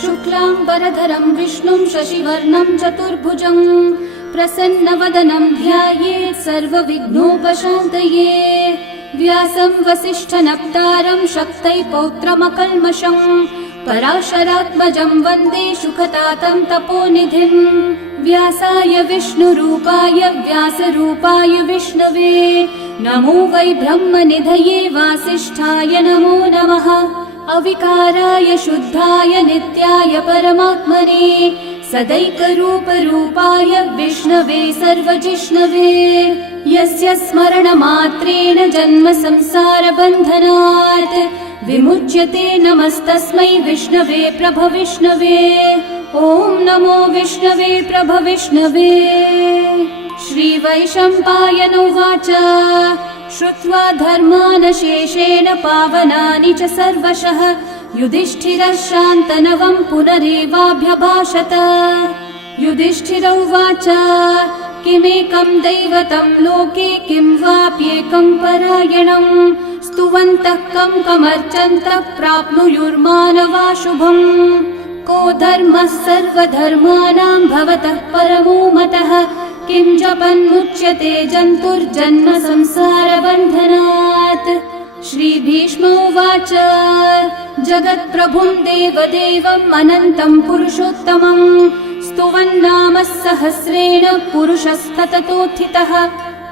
शुक्लाम्बरधरं विष्णुं शशिवर्णं चतुर्भुजं प्रसन्नवदनं ध्यायेत् सर्वविघ्नोपशान्तये। व्यासं वसिष्ठनप्तारं शक्तै पौत्रमकल्मषं पराशरात्मजं वन्दे शुकतातं तपोनिधिं। व्यासाय विष्णुरूपाय व्यासरूपाय विष्णवे नमो वै ब्रह्मनिधये वासिष्ठाय नमो नमः। अविकाराय शुद्धाय नित्याय परमात्मने सदैकरूपरूपाय विष्णवे सर्वजिष्णवे। यस्य स्मरणमात्रेण जन्म संसारबन्धनात् विमुच्यते नमस्तस्मै विष्णवे प्रभविष्णवे। ॐ नमो विष्णवे प्रभविष्णवे। श्रीवैशम्पायन उवाच श्रुत्वा धर्मानशेषेण पावनानि च सर्वशः युधिष्ठिरः शान्तनवं पुनरेवाभ्यभाषत। युधिष्ठिर उवाच किमेकं दैवतं लोके किं वाप्येकं परायणं स्तुवन्तः कं कमर्चन्तः प्राप्नुयुर्मानवा शुभम्। को धर्मः सर्वधर्माणां भवतः परमो मतः किं जपन्मुच्यते जन्तुर्जन्म संसारबन्धनात्। श्रीभीष्म उवाच जगत्प्रभुं देवदेवम् अनन्तं पुरुषोत्तमं स्तुवन्नामः सहस्रेण पुरुषस्तततोत्थितः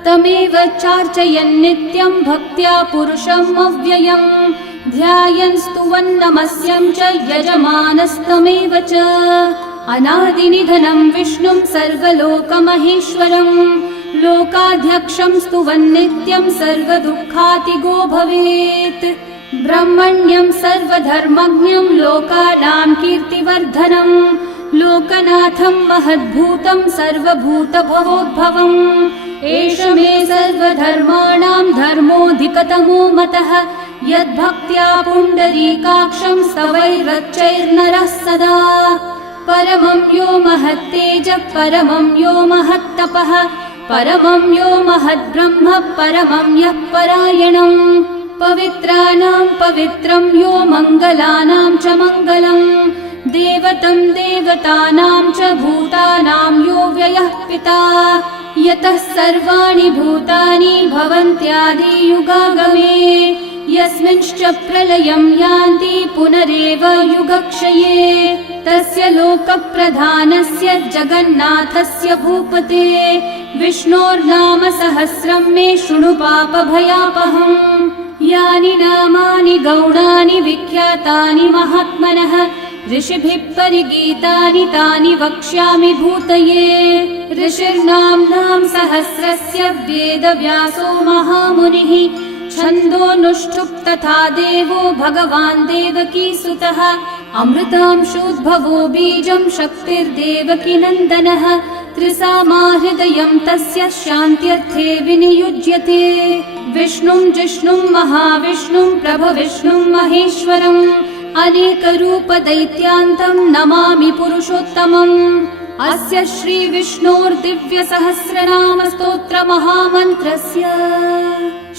तमेव चार्चयन् नित्यं भक्त्या पुरुषम् अव्ययम् ध्यायन् स्तुवन्नमस्यं च यजमानस्तमेव च। अनादिनिधनं विष्णुं सर्वलोकमहेश्वरं लोकाध्यक्षं स्तुवन्नित्यं सर्वदुःखातिगो भवेत्। ब्रह्मण्यं सर्वधर्मज्ञं लोकानां कीर्तिवर्धनं लोकनाथं महद्भूतं सर्वभूतभवोद्भवम्। एष मे सर्वधर्माणां धर्मोऽधिकतमो मतः यद्भक्त्या पुण्डरीकाक्षं स्तवैरर्चैर्नरः सदा। परमं यो महत्तेजः परमं यो महत्तपः परमं यो महद्ब्रह्म परमं यः परायणम्। पवित्राणां पवित्रं यो मङ्गलानां च मङ्गलम् देवतं देवतानां च भूतानां यो व्ययः पिता यतः सर्वाणि भूतानि भवन्त्यादियुगागमे यस्मिंश्च प्रलयं यान्ति पुनरेव युगक्षये तस्य लोकप्रधानस्य जगन्नाथस्य भूपते विष्णोर्नाम सहस्रं मे शृणु पापभयापहम्। यानि नामानि गौणानि विख्यातानि महात्मनः ऋषिभिः परिगीतानि तानि वक्ष्यामि भूतये। ऋषिर्नाम्नां सहस्रस्य वेदव्यासो महामुनिः छन्दोऽनुष्ठुप् तथा देवो भगवान् देवकीसुतः अमृतांशोद्भवो बीजं शक्तिर्देवकी नन्दनः त्रिसामा हृदयं तस्य शान्त्यर्थे विनियुज्यते। विष्णुं जिष्णुं महाविष्णुं प्रभविष्णुं महेश्वरम् अनेकरूपदैत्यान्तं नमामि पुरुषोत्तमम्। अस्य श्रीविष्णोर्दिव्यसहस्रनामस्तोत्रमहामन्त्रस्य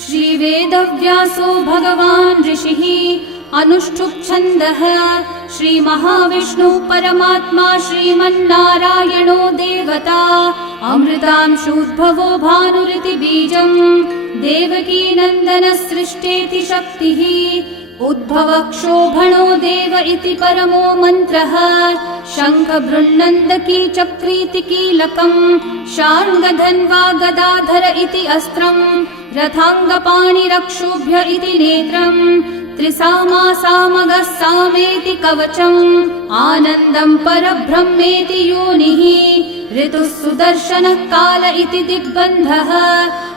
श्रीवेदव्यासो भगवान् ऋषिः अनुष्ठुप् छन्दः श्रीमहाविष्णुः परमात्मा श्रीमन्नारायणो देवता अमृतांशोद्भवो भानुरिति बीजम् देवकी नन्दनसृष्टेति शक्तिः उद्भवक्षोभणो देव इति परमो मन्त्रः शङ्खबृन्नन्दकी चक्रीति कीलकम् शार्ङ्गधन्वा गदाधर इति अस्त्रम् रथाङ्गपाणिरक्षोभ्य इति नेत्रम् त्रिसामा सामगः सामेति कवचम् आनन्दं परब्रह्मेति योनिः ऋतुः सुदर्शनः काल इति दिग्बन्धः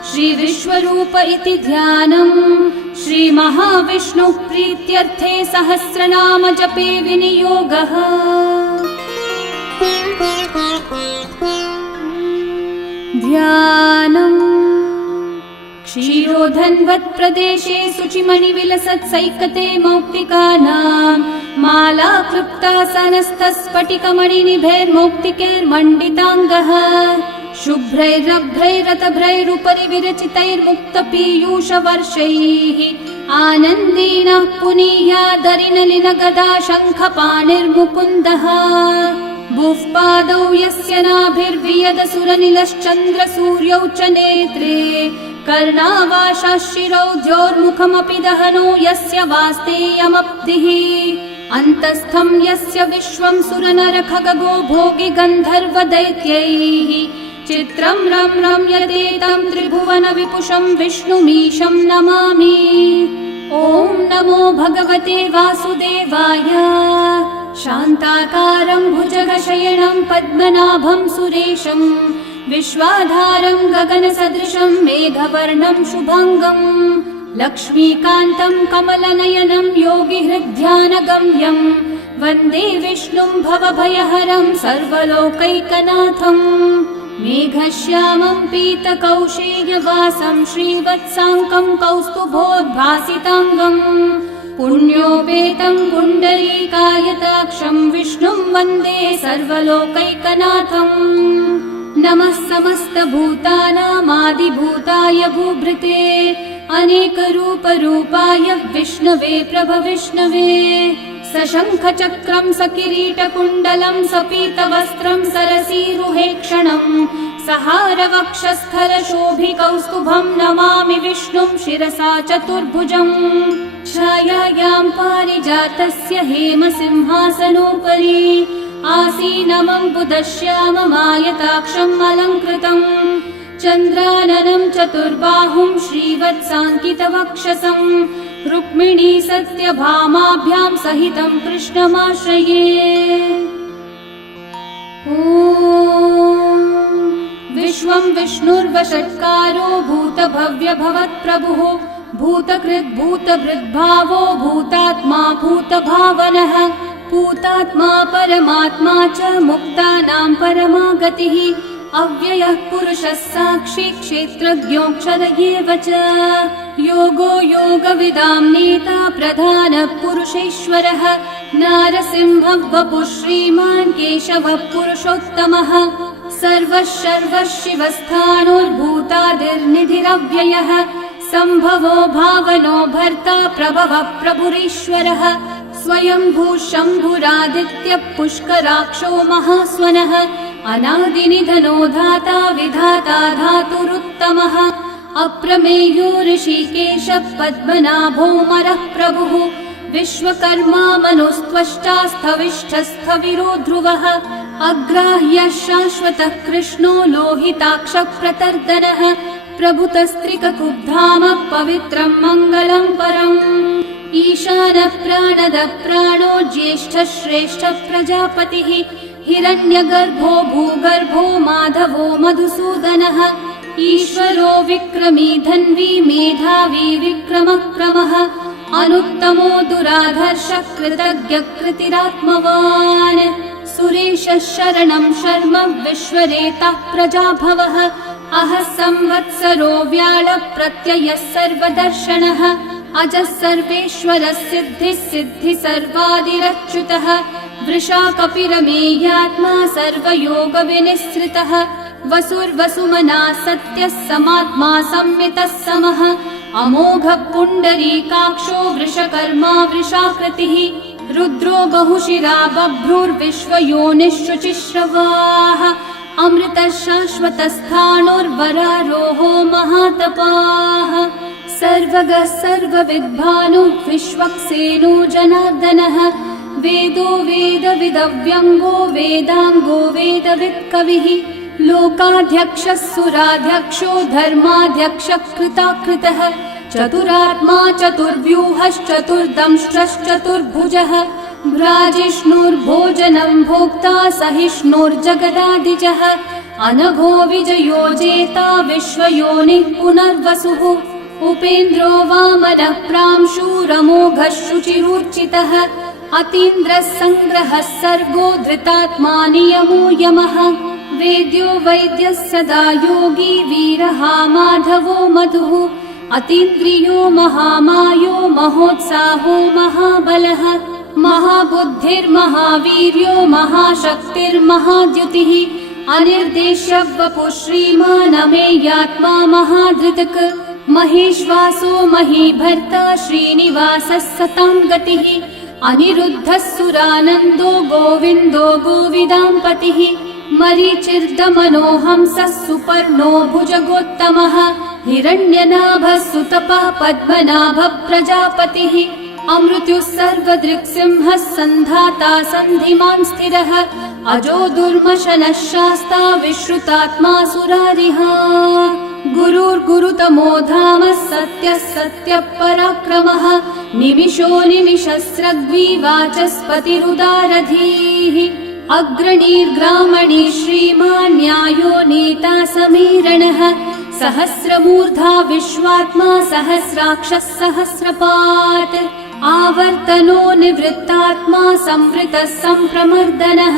श्रीविश्वरूप इति ध्यानम् श्रीमहाविष्णुः प्रीत्यर्थे सहस्रनाम जपे विनियोगः। ध्यानम् क्षीरोधन्वत् प्रदेशे शुचिमणिविलसत्सैकते मौक्तिकानाम् माला क्लृप्तासनस्थस्फटिकमणिनिभैर्मौक्तिकैर्मण्डिताङ्गः शुभ्रैरभ्रैरतभ्रैरुपरि विरचितैर्मुक्तपीयूषवर्षैः आनन्देन पुनीयादरिनलिनगदा शङ्खपाणिर्मुकुन्दः भुः पादौ यस्य नाभिर्वियदसुरनिलश्चन्द्रसूर्यौ च नेत्रे कर्णावाशाः शिरौ द्योर्मुखमपि दहनो यस्य वास्तेयमब्धिः अन्तस्थं यस्य विश्वं सुरनरखगो भोगि गन्धर्वदैत्यैः चित्रं रं रम्यते तं त्रिभुवनविपुषं विष्णुमीशं नमामि। ॐ नमो भगवते वासुदेवाय। शान्ताकारं भुजगशयनं पद्मनाभं सुरेशं विश्वाधारं गगनसदृशं मेघवर्णं शुभाङ्गं लक्ष्मीकान्तं कमलनयनं योगिहृद्ध्यानगम्यं वन्दे विष्णुं भवभयहरं सर्वलोकैकनाथम् मेघश्यामं पीतकौशेयवासं श्रीवत्साङ्कं कौस्तुभोद्भासिताङ्गं पुण्योपेतं पुण्डरीकायताक्षं विष्णुं वन्दे सर्वलोकैकनाथम् नमः समस्तभूतानामादिभूताय भूभृते अनेकरूपरूपाय विष्णवे प्रभविष्णवे सशङ्खचक्रं सकिरीटकुण्डलं सपीतवस्त्रं सरसीरुहेक्षणं सहारवक्षस्थलशोभिकौस्तुभं नमामि विष्णुं शिरसा चतुर्भुजम् छायायां पारिजातस्य हेमसिंहासनोपरि आसीनमम्बुदश्याममायताक्षम् अलङ्कृतम् चन्द्राननं चतुर्बाहुं श्रीवत्साङ्कितवक्षसं रुक्मिणी सत्यभामाभ्यां सहितं कृष्णमाश्रये। ॐ विश्वं विष्णुर्वषट्कारो भूतभव्यभवत्प्रभुः भूतकृद्भूतभृद्भावो भूतात्मा भूतभावनः भूतात्मा परमात्मा च मुक्तानां परमा गतिः अव्ययः पुरुषः साक्षी क्षेत्रज्ञोऽक्षर एव च योगो योगविदां नेता प्रधानः पुरुषेश्वरः नारसिंहः वपुः श्रीमान् केशवः पुरुषोत्तमः सर्वः शर्वः शिवस्थाणोर्भूतादिर्निधिरव्ययः सम्भवो भावनो भर्ता प्रभवः प्रभुरीश्वरः स्वयंभू शम्भुरादित्यः पुष्कराक्षो महास्वनः अनादिनिधनो धाता विधाता धातुरुत्तमः अप्रमेयो ऋषिकेशः पद्मनाभोऽमरः प्रभुः विश्वकर्मा मनुस्त्वष्टा स्थविष्ठस्थविरो ध्रुवः अग्राह्यः शाश्वतः कृष्णो लोहिताक्षः प्रतर्दनः प्रभुतस्त्रिककुब्धामः पवित्रं मङ्गलं परम् ईशानः प्राणदः प्राणो ज्येष्ठः श्रेष्ठः प्रजापतिः हिरण्यगर्भो भूगर्भो माधवो मधुसूदनः ईश्वरो विक्रमी धन्वी मेधावी विक्रमक्रमः अनुत्तमो दुराधर्षः कृतज्ञः कृतिरात्मवान् सुरेशः शरणं शर्म विश्वरेतः प्रजाभवः अहः संवत्सरो व्याळः प्रत्ययः सर्वदर्शनः अजः सर्वेश्वरः सिद्धिः सिद्धि सर्वादिरच्युतः वृषा कपिरमेयात्मा सर्वयोगविनिःसृतः वसुर्वसुमना सत्यः समात्मा संवितः समः अमोघः पुण्डरीकाक्षो वृषकर्मा वृषाकृतिः रुद्रो बहुशिरा बभ्रुर्विश्वयोनिःशुचिश्रवाः अमृतः शाश्वतस्थाणुर्वरारोहो महातपाः सर्वगः सर्वविद्भानुः विश्वक्सेनो जनार्दनः वेदो वेदविदव्यङ्गो वेदाङ्गो वेदवित्कविः लोकाध्यक्षः सुराध्यक्षो धर्माध्यक्षः कृताकृतः चतुरात्मा चतुर्व्यूहश्चतुर्दंष्ट्रश्चतुर्भुजः भ्राजिष्णुर्भोजनं भोक्ता सहिष्णुर्जगदादिजः अनघो विजयो जेता विश्वयोनिः पुनर्वसुः उपेन्द्रो वामनः प्रांशुरमोघः शुचिरूर्चितः अतीन्द्रः सङ्ग्रहः सर्गो धृतात्मा नियमो यमः वेद्यो वैद्यः सदा योगी वीरः माधवो मधुः अतीन्द्रियो महामायो महोत्साहो महाबलः महाबुद्धिर्महावीर्यो महाशक्तिर्महाद्युतिः अनिर्देश्य वपुः श्रीमान् अमेयात्मा महाधृतक् महेश्वासो महीभर्ता श्रीनिवासः सतां गतिः अनिरुद्धः सुरानन्दो गोविन्दो गोविदाम्पतिः मरीचिर्दमनोहंसः सुपर्णो भुजगोत्तमः हिरण्यनाभः सुतपः पद्मनाभः प्रजापतिः अमृत्युः सर्वदृक्सिंहः सन्धाता सन्धिमान् स्थिरः अजो दुर्मशनः शास्ता विश्रुतात्मा सुरारिः गुरुर्गुरुतमो धामः सत्यः सत्यः पराक्रमः निमिषो निमिषस्रग्वी वाचस्पतिरुदारधीः अग्रणीर्ग्रामणी श्रीमान् न्यायो नेता समीरणः सहस्रमूर्धा विश्वात्मा सहस्राक्षः सहस्रपात् आवर्तनो निवृत्तात्मा संवृतः सम्प्रमर्दनः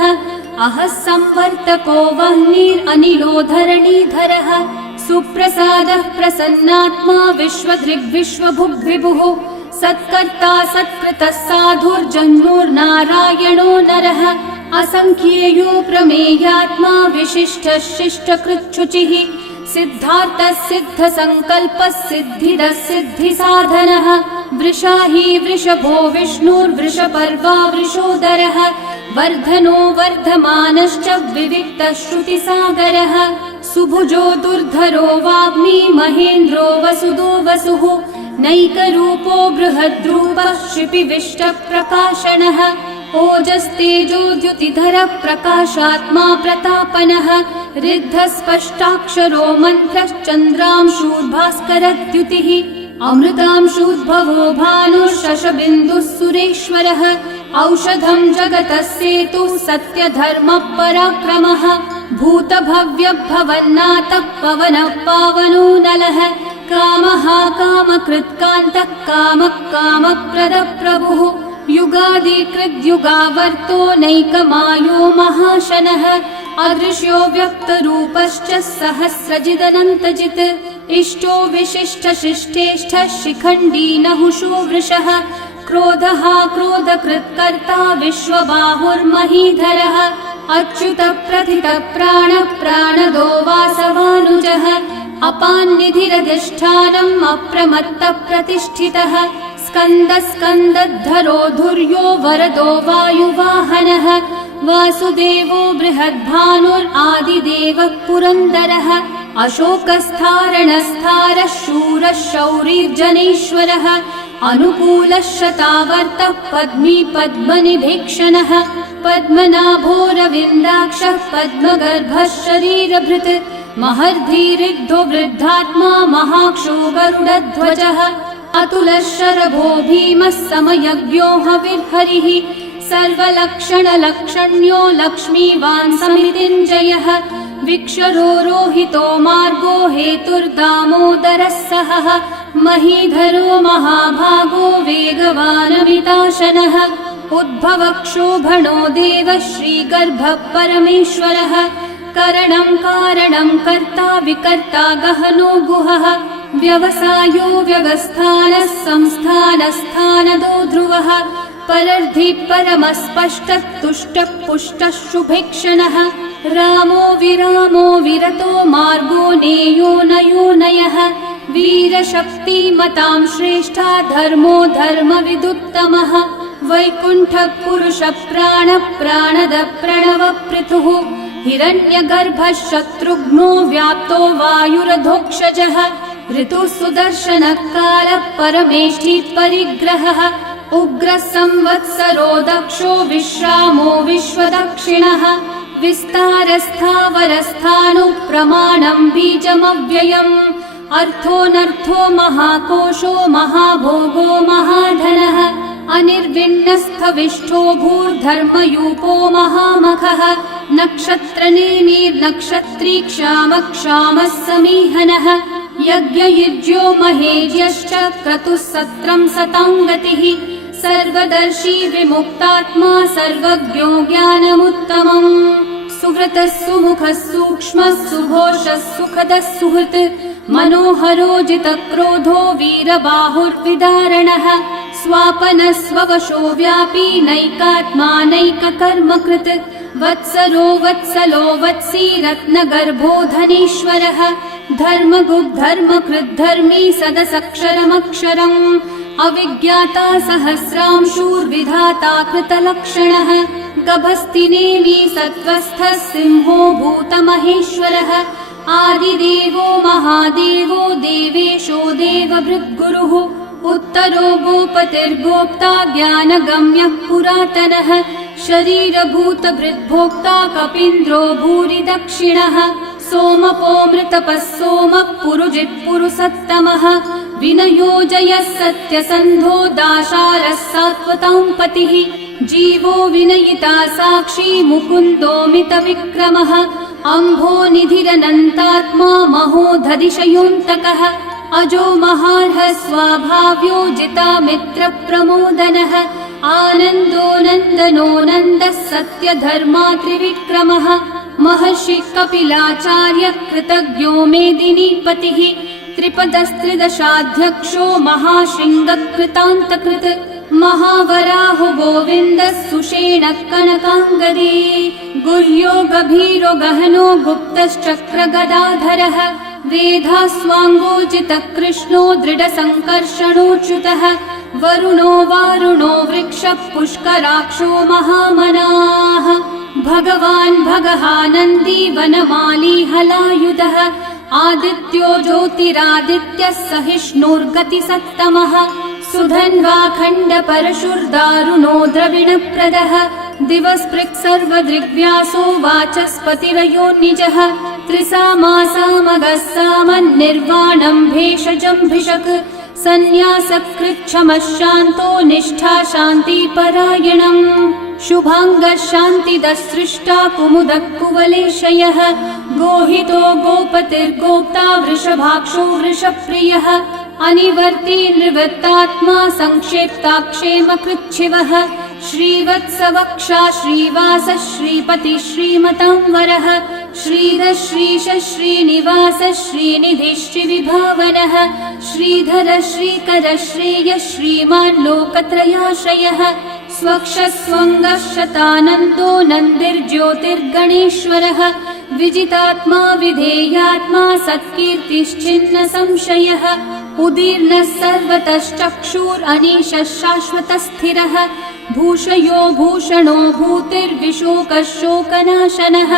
अहः संवर्तको वह्निरनिलो धरणीधरः सुप्रसादः प्रसन्नात्मा विश्वदृग्विश्वभुग्विभुः सत्कर्ता सत्कृतः साधुर्जन्मोर्नारायणो नरः असंख्येयो प्रमेयात्मा विशिष्टः शिष्टकृच्छुचिः सिद्धार्थः सिद्धसङ्कल्पः सिद्धिदः सिद्धिसाधनः वृषाही वृषभो विष्णुर्वृषपर्वा वृषोदरः वर्धनो वर्धमानश्च विविक्तः श्रुतिसागरः सुभुजो दुर्धरो वाग्मी महेन्द्रो वसुदो वसुः नैकरूपो बृहद्रूपः शिपिविष्टप्रकाशनः ओजस्तेजोद्युतिधरः प्रकाशात्मा प्रतापनः ऋद्धस्पष्टाक्षरो मन्त्रश्चन्द्रांशूर्भास्करद्युतिः अमृतांशूद्भवो भानुः सुरेश्वरः औषधं जगतः सेतुः सत्यधर्मः पराक्रमः भूतभव्यभवन्नाथः पवनः पावनो नलः कामः कामकृत्कान्तः कामः कामप्रदः प्रभुः युगादिकृद्युगावर्तो नैकमायो महाशनः अदृश्यो व्यक्तरूपश्च सहस्रजिदनन्तजित् इष्टो विशिष्टशिष्टेष्ठः शिखण्डी नहुषो वृषः क्रोधः क्रोधकृत्कर्ता विश्वबाहुर्महीधरः अच्युतः प्रथितः प्राणः प्राणदो वासवानुजः अपान्निधिरधिष्ठानम् अप्रमत्तः प्रतिष्ठितः स्कन्दस्कन्दद्धरो धुर्यो वरदो वायुवाहनः वासुदेवो बृहद्भानुरादिदेवः पुरन्दरः अशोकस्थारणस्थारः शूरः शौरिर्जनेश्वरः अनुकूलः शतावर्तः पद्मी पद्मनिभीक्षणः पद्मनाभोरविन्दाक्षः पद्मगर्भः शरीरभृत् महर्धिरिग्धो वृद्धात्मा महाक्षो गरुडध्वजः अतुलः शरभो भीमः समयज्ञो हविर्हरिः सर्वलक्षणलक्षण्यो लक्ष्मीवान् समितिञ्जयः विक्षरो रोहितो मार्गो हेतुर्दामोदरः सहः महीधरो महाभागो वेगवानमिताशनः उद्भवक्षोभणो देवः श्रीगर्भः परमेश्वरः करणं कारणं कर्ता विकर्ता गहनो गुहः व्यवसायो व्यवस्थानः संस्थानस्थानदो ध्रुवः परर्धि परमस्पष्टः तुष्टः पुष्टः शुभेक्षणः रामो विरामो विरतो मार्गो नेयो नयो नयः वीरशक्तिमतां श्रेष्ठा धर्मो धर्मविदुत्तमः वैकुण्ठः पुरुषः प्राणः प्राणदः प्रणवपृथुः हिरण्यगर्भः शत्रुघ्नो व्याप्तो वायुरधोक्षजः ऋतुः सुदर्शनः कालः परमेष्ठी परिग्रहः उग्रः संवत्सरो दक्षो विश्रामो विश्वदक्षिणः विस्तारस्थावरस्थाणुः प्रमाणं बीजमव्ययम् अर्थोऽनर्थो महाकोशो महाभोगो महाधनः अनिर्विण्णस्थविष्ठो भूर्धर्मयूपो महामखः नक्षत्रनेमिर्नक्षत्री क्षामः समीहनः यज्ञयुज्यो महेज्यश्च क्रतुः सत्रं सताङ्गतिः सर्वदर्शी विमुक्तात्मा सर्वज्ञो ज्ञानमुत्तमम् सुहृतः सुमुखः सूक्ष्मः सुघोषः सुखदः सुहृत् मनोहरोजितक्रोधो वीरबाहुर्विदारणः स्वापनः स्ववशो व्यापी नैकात्मा नैककर्मकृत् वत्सरो वत्सलो वत्सी रत्नगर्भो धनेश्वरः धर्मकृद्धर्मी सदसक्षरमक्षरम् अविज्ञाता सहस्रांशूर्विधाता कृतलक्षणः गभस्तिनेमि सत्त्वस्थः सिंहो भूतमहेश्वरः आदिदेवो महादेवो देवेशो देवभृद्गुरुः उत्तरो गोपतिर्गोप्ता ज्ञानगम्यः पुरातनः शरीरभूतभृद्भोक्ता कपीन्द्रो भूरि दक्षिणः सोमपोऽमृतपः सोमः पुरुजित्पुरुसत्तमः विनयोजयः सत्यसन्धो दाशारः सात्वतां पतिः जीवो विनयिता साक्षी मुकुन्दोऽमितविक्रमः अम्भो निधिरनन्तात्मा महोदधिशयोऽन्तकः अजो महार्हः स्वाभाव्यो जितामित्रप्रमोदनः आनन्दो नन्दनो नन्दः सत्यधर्मा त्रिविक्रमः महर्षि कपिलाचार्य कृतज्ञो मेदिनीपतिः त्रिपदस्त्रिदशाध्यक्षो महाशृङ्गकृतान्तकृत् महावराहो गोविन्दः सुषेणः कनकाङ्गदे गुह्यो गभीरो गहनो गुप्तश्चक्रगदाधरः वेधास्वाङ्गोचितः कृष्णो दृढसङ्कर्षणोच्युतः वरुणो वारुणो वृक्षः पुष्कराक्षो महामनाः भगवान् भगहानन्दी वनमाली हलायुधः आदित्यो ज्योतिरादित्यः सहिष्णुर्गतिसत्तमः सुधन्वा खण्डपरशुर्दारुणो द्रविणप्रदः दिवस्पृक् सर्वदृग्व्यासो वाचस्पतिरयो निजः त्रिसामासामगः सामन्निर्वाणम् भेषजम्भिषक् सन्न्यासकृच्छमः शान्तो निष्ठा शान्तिपरायणम् शुभाङ्गः शान्तिदः सृष्टा कुमुदः कुवलेशयः गोहितो गोपतिर्गोप्ता वृषभाक्षो वृषप्रियः अनिवर्ती निवृत्तात्मा संक्षेप्ताक्षेमकृच्छिवः श्रीवत्सवक्षा श्रीवासः श्रीपतिः श्रीमतांवरः श्रीधः श्रीशः श्रीनिवासः श्रीनिधिः श्रीविभावनः श्रीधरः श्रीकरः श्रेयः श्रीमान् लोकत्रयाश्रयः स्वक्षः स्वङ्गः शतानन्दो नन्दिर्ज्योतिर्गणेश्वरः विजितात्मा विधेयात्मा सत्कीर्तिश्चिन्न संशयः उदीर्णः सर्वतश्चक्षुरनीशः शाश्वतस्थिरः भूषयो भूषणो भूतिर्विशोकः शोकनाशनः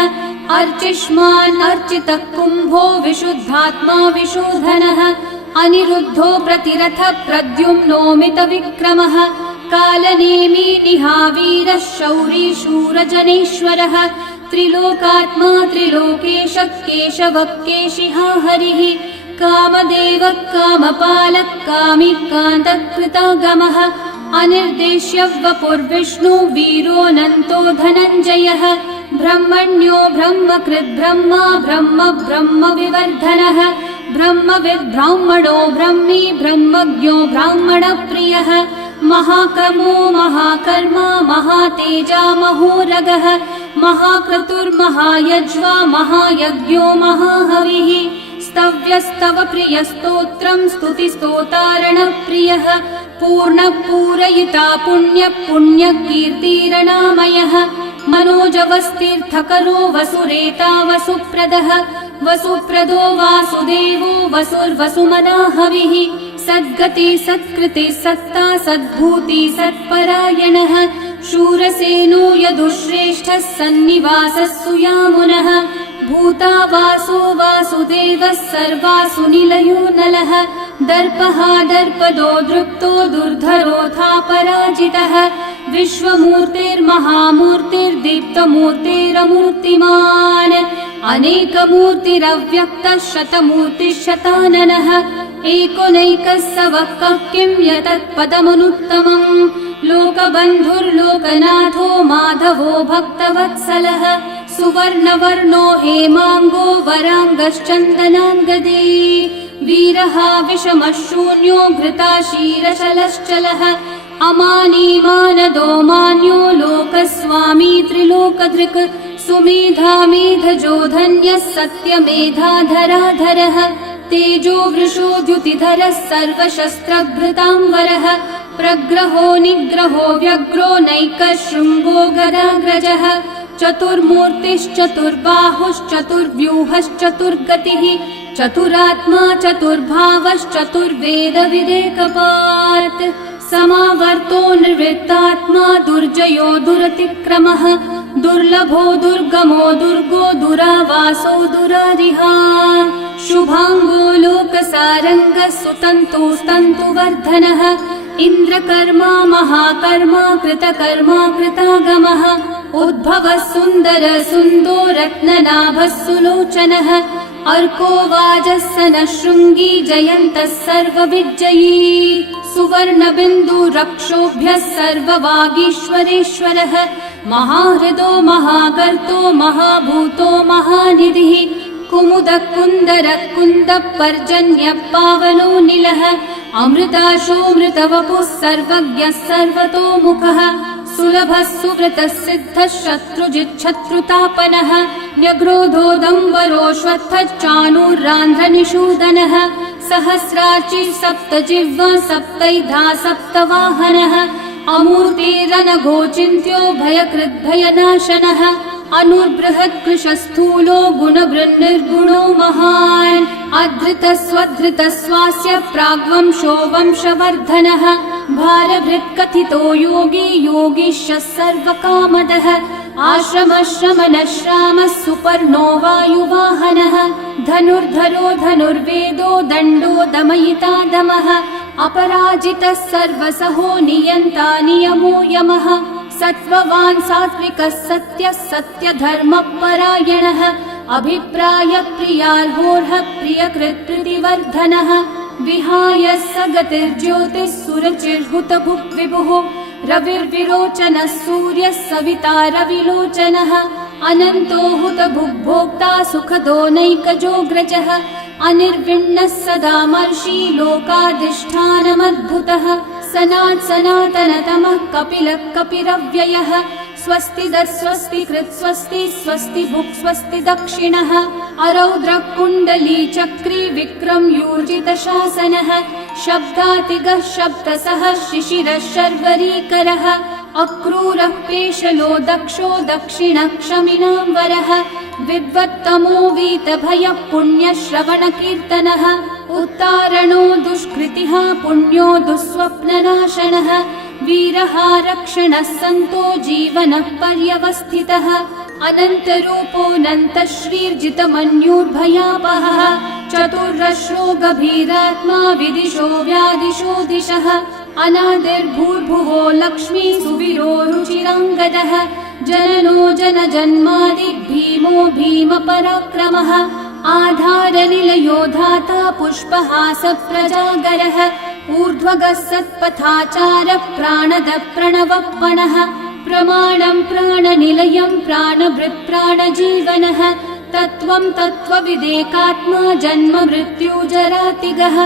अर्चिष्मान् अर्चितः कुम्भो विशुद्धात्मा विशोधनः अनिरुद्धो प्रतिरथ प्रद्युम्नोमितविक्रमः कालनेमी निहावीरः शौरी शूरजनेश्वरः त्रिलोकात्मा त्रिलोकेशः केशवः केशिहा हरिः कामदेवः कामपालः कामिकान्तः कृतागमः अनिर्देश्य वपुर्विष्णु वीरोऽनन्तो धनञ्जयः ब्रह्मण्यो ब्रह्मकृद् ब्रह्मा ब्रह्म ब्रह्मविवर्धनः ब्रह्मविद् ब्राह्मणो ब्रह्मी ब्रह्मज्ञो ब्राह्मणप्रियः महाकर्मो महाकर्मा महातेजा महोरगः महाक्रतुर्महायज्वा महायज्ञो महाहविः स्तव्यस्तव प्रियस्तोत्रम् स्तुतिस्तोतारणप्रियः पूर्णपूरयिता पुण्यकीर्तिरणामयः मनोजवस्तीर्थकरो वसुरेता वसुप्रदः वसुप्रदो वासुदेवो वसुर्वसुमनाहविः सद्गति सत्कृति सत्ता सद्भूति सत्परायणः शूरसेनो यदुश्रेष्ठः सन्निवासः सुयामुनः भूता वासो वासुदेवः सर्वासु निलयो नलः दर्पः दर्पदो दृप्तो दुर्धरोऽथा पराजितः विश्वमूर्तिर्महामूर्तिर्दीप्तमूर्तिरमूर्तिमान् अनेकमूर्तिरव्यक्तः शतमूर्तिः शताननः एकोनैकः स वः किं यतत्पदमनुत्तमम् लोकबन्धुर्लोकनाथो माधवो भक्तवत्सलः सुवर्णवर्णो हेमाङ्गो वराङ्गश्चन्दनाङ्गदे वीरः विषमः शून्यो घृताशीरशलश्चलः अमानी मानदो मान्यो लोकस्वामी त्रिलोकधृक् सुमेधामेधजो धन्यः सत्यमेधाधराधरः तेजो वृषो द्युतिधरः सर्वशस्त्रभृताम्बरः प्रग्रहो निग्रहो व्यग्रो नैकशृङ्गो गदाग्रजः चतुर्मूर्तिश्चतुर्बाहुश्चतुर्व्यूहश्चतुर्गतिः चतुरात्मा चतुर्भावश्चतुर्वेदविदेकपात् समावर्तो निर्वृत्तात्मा दुर्जयो दुरतिक्रमः दुर्लभो दुर्गमो दुर्गो दुरावासो दुरारिहा शुभांगो लोकसारंगः सुतन्तुस्तन्तुवर्धनः इन्द्रकर्मा महाकर्मा कृतकर्मा कृतागमः उद्भवः सुन्दर सुन्दो रत्ननाभः सुलोचनः अर्को वाजस्सनः शृङ्गी जयन्तः सर्वविजयी सुवर्णबिन्दु रक्षोभ्यः सर्ववागीश्वरेश्वरः महाहृदो महागर्तो महाभूतो महानिधिः कुमुदः कुन्दरः कुन्दः पर्जन्यः पावनो निलः अमृताशो मृतवपुः सर्वज्ञः सर्वतोमुखः सुलभः सुव्रतः सिद्धः शत्रुजिच्छत्रुतापनः न्यग्रोधोदम्बरोऽश्वत्थः चाणूरान्ध्रनिषूदनः सहस्रार्ची सप्तजिह्वा सप्तैधा सप्तवाहनः अमूर्तिरनघोचिन्त्यो भयकृद्भयनाशनः अनुर्बृहत्कृशस्थूलो गुणवृन्निर्गुणो महान् अधृतः स्वधृतः स्वास्य प्राग्वंशो वंशवर्धनः भारभृत्कथितो योगी योगीशः सर्वकामदः आश्रमश्रमणः श्रामः सुपर्णो वायुवाहनः धनुर्धरो धनुर्वेदो दण्डो दमयिता दमः अपराजितः सर्वसहो नियन्ता नियमो यमः सत्त्ववान् सात्विकः सत्यः सत्यधर्मपरायणः अभिप्रायप्रियार्होर्हः प्रियकृत्प्रीतिवर्धनः विहाय स गतिर्ज्योतिः सुरचिर्हुतभुक्विभुः रविर्विरोचनः सूर्यः सविता रविलोचनः अनन्तो हुतभुग्भोक्ता सुखदो नैकजोऽग्रजः अनिर्विण्णः सदा मर्षि लोकाधिष्ठानमद्भुतः सनात् सनातनतमः कपिलः कपिरव्ययः स्वस्तिदः स्वस्तिकृत् स्वस्ति स्वस्ति भुक् स्वस्ति दक्षिणः अरौद्रः कुण्डली चक्री विक्रमयूर्जितशासनः शब्दातिगः शब्दसः शिशिरः शर्वरीकरः अक्रूरः पेशलो दक्षो दक्षिणक्षमिनाम्बरः विद्वत्तमो वीतभयः पुण्यश्रवणकीर्तनः उत्तारणो दुष्कृतिः पुण्यो दुःस्वप्ननाशनः वीरः रक्षणः सन्तो जीवनः पर्यवस्थितः अनन्तरूपोऽनन्तः श्रीर्जितमन्युर्भयापहः चतुर्रश्रो गभीरात्मा विदिशो व्यादिशो दिशः अनादिर्भूर्भुवो लक्ष्मी सुवीरो रुचिराङ्गदः जननो जनजन्मादि भीमो भीमपराक्रमः आधारनिलयो धाता पुष्पहासः प्रजागरः ऊर्ध्वगः सत्पथाचारः प्राणदः प्रणवपणः प्रमाणं प्राणनिलयं प्राणभृत् प्राणजीवनः तत्त्वं तत्त्वविदेकात्मा जन्म मृत्युजरातिगः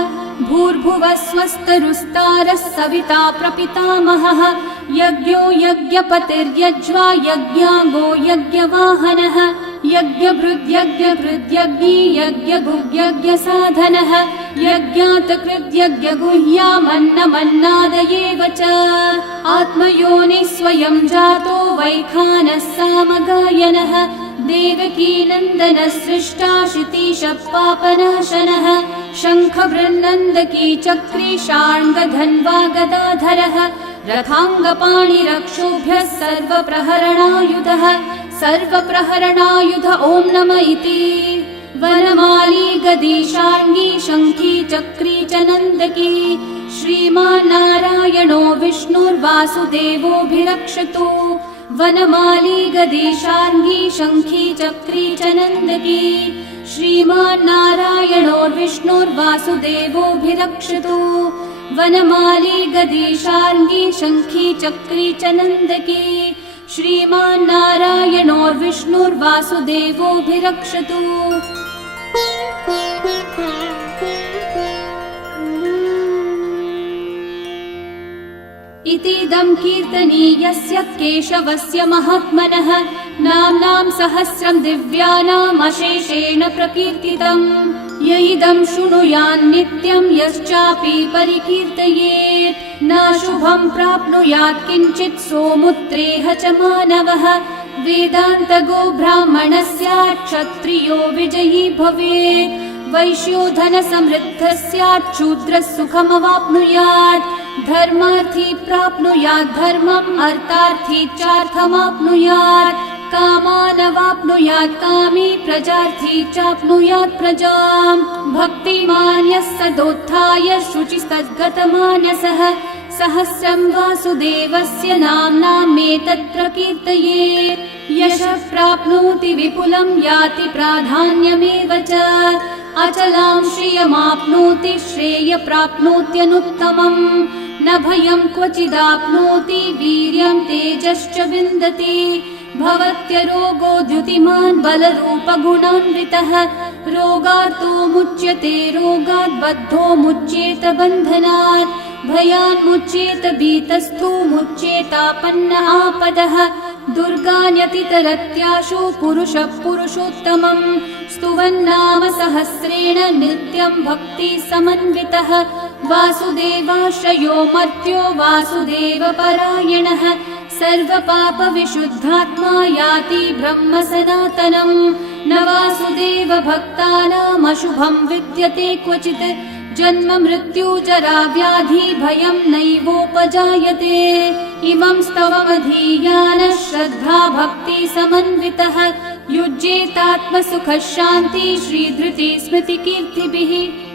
भूर्भुवः स्वस्तरुस्तारः सविता प्रपितामहः यज्ञो यज्ञपतिर्यज्वा यज्ञाङ्गो यज्ञवाहनः यज्ञभृद्यज्ञकृद्यज्ञी यज्ञभुग्यज्ञसाधनः यज्ञातकृद्यज्ञगुह्यामन्नमन्नादयेव च आत्मयोनिः स्वयं जातो वैखानः सामगायनः देवकीनन्दनः सृष्टा शितीशः पापनाशनः शङ्खवृन्नन्दकी चक्री शार्ङ्गधन्वा गदाधरः रथाङ्गपाणिरक्षोभ्यः सर्वप्रहरणायुधः सर्वप्रहरणायुध ॐ नम इति वनमाली गदी शार्ङ्गी शङ्खी चक्री च नन्दकी श्रीमान्नारायणो विष्णुर्वासुदेवोऽभिरक्षतु वनमाली गदी शार्ङ्गी शङ्खी चक्री च नन्दकी श्रीमान्नारायणो विष्णुर्वासुदेवोऽभिरक्षतु वनमाली गदी शार्ङ्गी शङ्खी चक्री च नन्दकी श्रीमान्नारायणो विष्णुर्वासुदेवोऽभिरक्षतु इतीदं कीर्तनीयस्य केशवस्य महात्मनः नाम्नां सहस्रं दिव्यानामशेषेण प्रकीर्तितम्। य इदं शृणुयान्नित्यं यश्चापि परिकीर्तयेत् नाशुभं प्राप्नुयात् किञ्चित् सोमुत्रेह च मानवः। वेदान्तगो ब्राह्मणः स्यात् क्षत्रियो विजयी भवेत्। वैश्यो धनसमृद्धः स्यात् शूद्रः सुखमवाप्नुयात्। धर्मार्थी प्राप्नुयात् धर्मम् अर्थार्थी चार्थमाप्नुयात्। कामानवाप्नुयात् कामी प्रजार्थी चाप्नुयात् प्रजाम्। भक्तिमान् यः सदोत्थाय शुचिस्तद्गतमानसः सहस्रं वासुदेवस्य नाम्नामेतत् प्रकीर्तयेत्। यशः प्राप्नोति विपुलं याति प्राधान्यमेव च। अचलां श्रियमाप्नोति श्रेय प्राप्नोत्यनुत्तमम्। न भयं क्वचिदाप्नोति वीर्यं तेजश्च विन्दति। भवत्यरोगो द्युतिमान् बलरूपगुणान्वितः। रोगार्तो मुच्यते रोगात् बद्धो मुच्येत बन्धनात्। भयान्मुच्येत भीतस्थो मुच्येतापन्न आपदः। दुर्गान्यतितरत्याशु पुरुषः पुरुषोत्तमम्। स्तुवन्नाम सहस्रेण नित्यं भक्ति समन्वितः। वासुदेवाश्रयो मर्त्यो वासुदेवपरायणः। सर्वपापविशुद्धात्मा याति ब्रह्म सनातनम्। न वासुदेव भक्तानामशुभं विद्यते क्वचित्। जन्म मृत्यु जरा व्याधि भयं नैवोपजायते। इमं स्तवमधीयानः श्रद्धा भक्ति समन्वितः। युज्येतात्मसुखः शान्ति श्रीधृति स्मृतिकीर्तिभिः।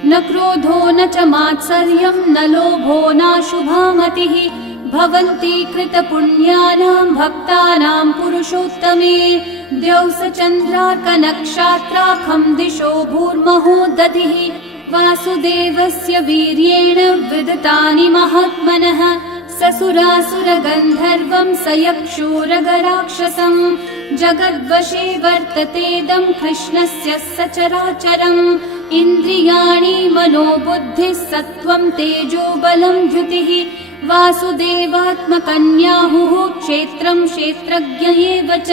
न क्रोधो न च मात्सर्यं न लोभो नाशुभा मतिः। भवन्ति कृतपुण्यानां भक्तानां पुरुषोत्तमे। द्यौस चन्द्रार्कनक्षत्राखं दिशो भूर्महो दधिः। वासुदेवस्य वीर्येण विदतानि महात्मनः। ससुरासुरगन्धर्वं स यक्षोरगराक्षसं। जगद्वशे वर्ततेदं कृष्णस्य सचराचरम्। इन्द्रियाणि मनोबुद्धिः सत्त्वं तेजो बलं द्युतिः। वासुदेवात्मकन्याहुः क्षेत्रं क्षेत्रज्ञ एव च।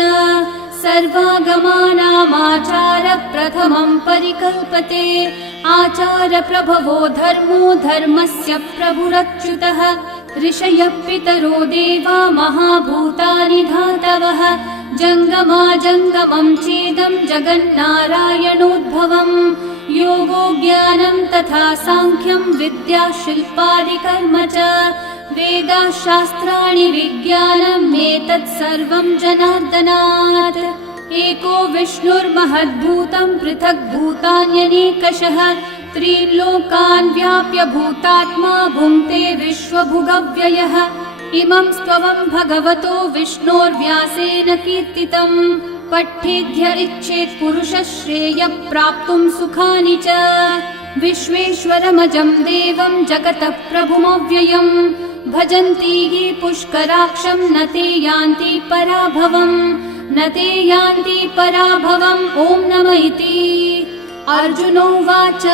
सर्वागमानामाचार प्रथमं परिकल्पते। आचार प्रभवो धर्मो धर्मस्य प्रभुरच्युतः। ऋषयः पितरो देवा महाभूतानि धातवः। जङ्गमाजङ्गमं चेदं जगन्नारायणोद्भवम्। योगो ज्ञानं तथा साङ्ख्यं विद्या शिल्पादिकर्म च। वेदाः शास्त्राणि विज्ञानम् एतत् सर्वं जनार्दनात्। एको विष्णुर्महद्भूतं पृथक् भूतान्यनेकशः। त्रीन् लोकान् व्याप्य भूतात्मा भुङ्क्ते विश्वभुगव्ययः। इमं स्तवं भगवतो विष्णोर्व्यासेन कीर्तितम्। पठ्येद्य इच्छेत् पुरुषः श्रेयः प्राप्तुं सुखानि च। विश्वेश्वरमजं देवं जगतः प्रभुमव्ययम्। भजन्ति ये पुष्कराक्षं न ते यान्ति पराभवम्। न ते यान्ति पराभवम्। ॐ नमः इति। अर्जुनोवाच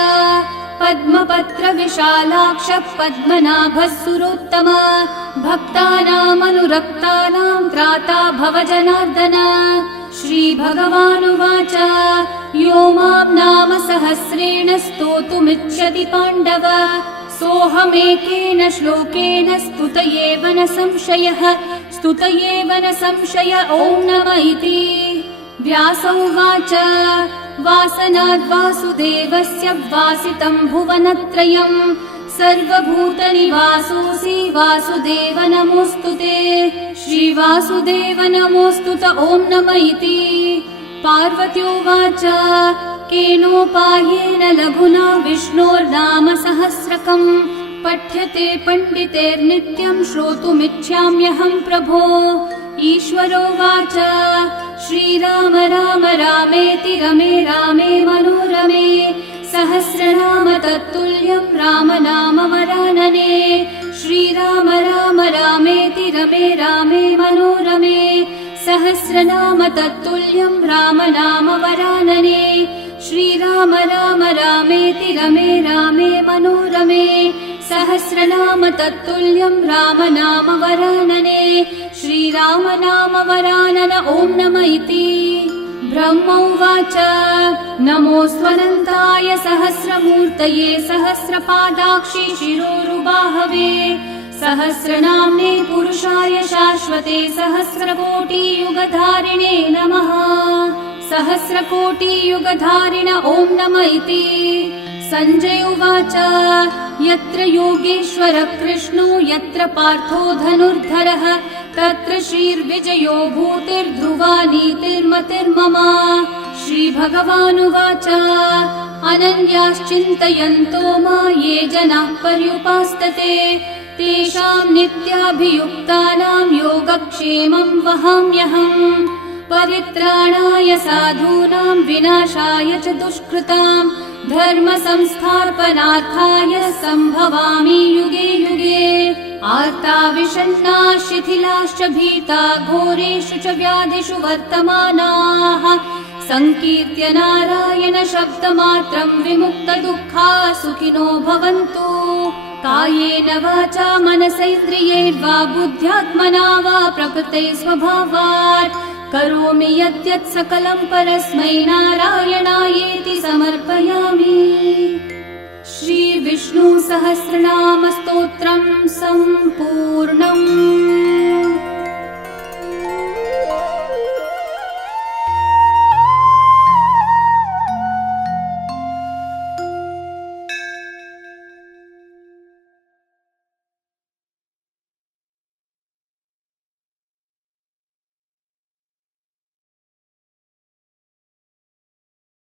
पद्मपत्र विशालाक्ष पद्मनाभः सुरोत्तम। भक्तानामनुरक्तानां त्राता भव जनार्दन। श्रीभगवानुवाच यो मां नाम सहस्रेण स्तोतुमिच्छति पाण्डव। सोऽहमेकेन श्लोकेन स्तुत एव न संशयः। स्तुत एव न संशय। ॐ नमः इति। व्यास उवाच वासनाद् वासुदेवस्य वासितं भुवनत्रयम्। सर्वभूतनिवासोऽसि वासुदेव नमोऽस्तुते। श्रीवासुदेव नमोऽस्तुत। ॐ नमः इति। पार्वत्योवाच केनोपायेन लघुना विष्णोर्नाम सहस्रकम्। पठ्यते पण्डितेर्नित्यं श्रोतुमिच्छाम्यहं प्रभो। ईश्वरोवाच श्रीराम राम रामेति रमे रामे मनोरमे। सहस्रनाम तत्तुल्यं राम नाम वरानने। श्रीराम राम रामेति रमे रामे मनोरमे। सहस्रनाम तत्तुल्यं राम नाम वरानने। श्रीराम राम रामेति रमे रामे मनोरमे। सहस्रनाम तत्तुल्यं रामनाम वरानने श्रीरामनाम वरानन ॐ नम इति ब्रह्म उवाच नमोऽस्त्वनन्ताय सहस्रमूर्तये सहस्रपादाक्षि शिरोरुबाहवे सहस्रनाम्ने पुरुषाय शाश्वते सहस्रकोटियुगधारिणे नमः सहस्रकोटियुगधारिण ॐ नम इति सञ्जय उवाच यत्र योगेश्वर कृष्णो यत्र पार्थो धनुर्धरः तत्र श्रीर्विजयो भूतिर्ध्रुवा नीतिर्मतिर्मम श्रीभगवानुवाच अनन्याश्चिन्तयन्तो मा ये जनाः पर्युपासते तेषां नित्याभियुक्तानां योगक्षेमं वहाम्यहम् परित्राणाय साधूनां विनाशाय च दुष्कृतां धर्म संस्थापनार्थाय सम्भवामि युगे युगे आर्ता विषण्णा शिथिलाश्च भीता घोरेषु च व्याधिषु वर्तमानाः संकीर्त्य नारायण शब्दमात्रं विमुक्तदुःखा सुखिनो भवन्तु कायेन वाचा मनसैन्द्रियैर्वा बुद्ध्यात्मना वा प्रकृते स्वभावात् करोमि यद्यत् सकलं परस्मै नारायणायेति समर्पयामि। श्री विष्णु सहस्रनाम स्तोत्रं सम्पूर्णम्।